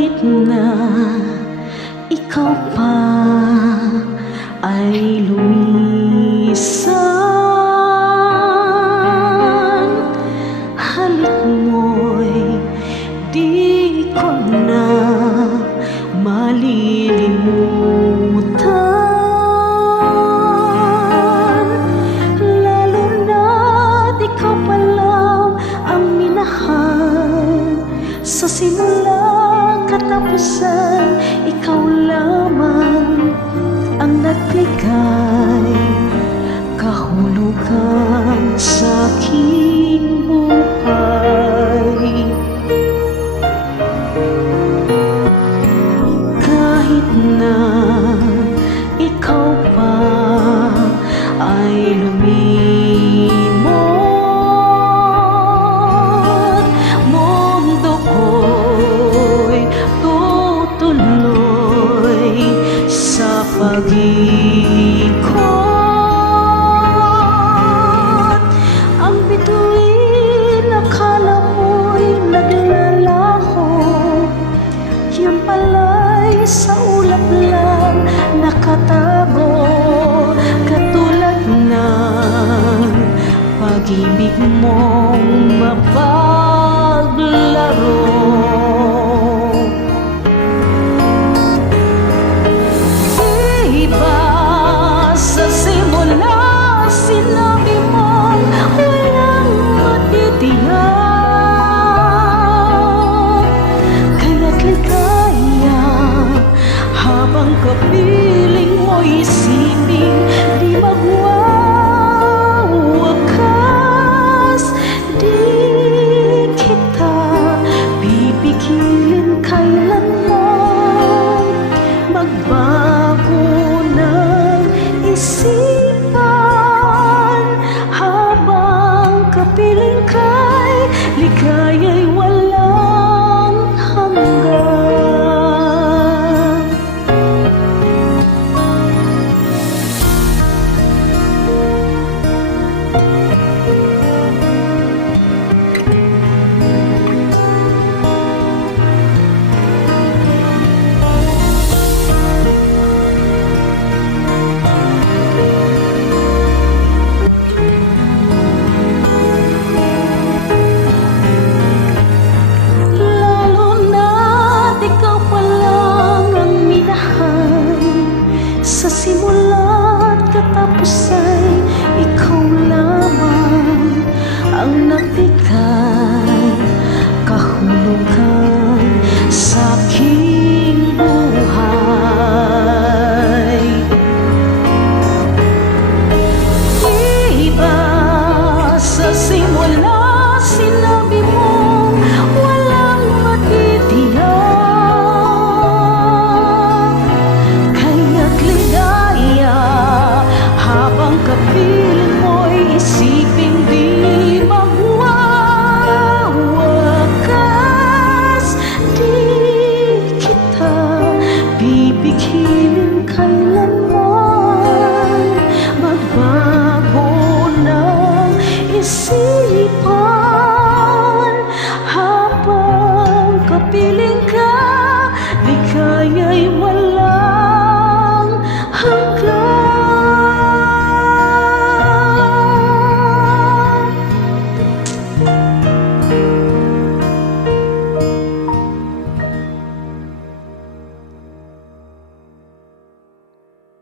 Kahit na ikaw pa ay lumisan, halik mo'y di ko na malilimutan. Lalo na't ikaw pa lang ang minahal sa simulang katapusan. Ikaw lamang ang nagbigay kahulugan sa aking buhay. Kahit na ikaw pa ay lumimot, mundo ko'y tutuloy sa pag-ikot. Ang bituin akala mo'y naglalaho, yan pala'y sa ulap lang nakatago. Katulad ng pag-ibig mong mapagmahal,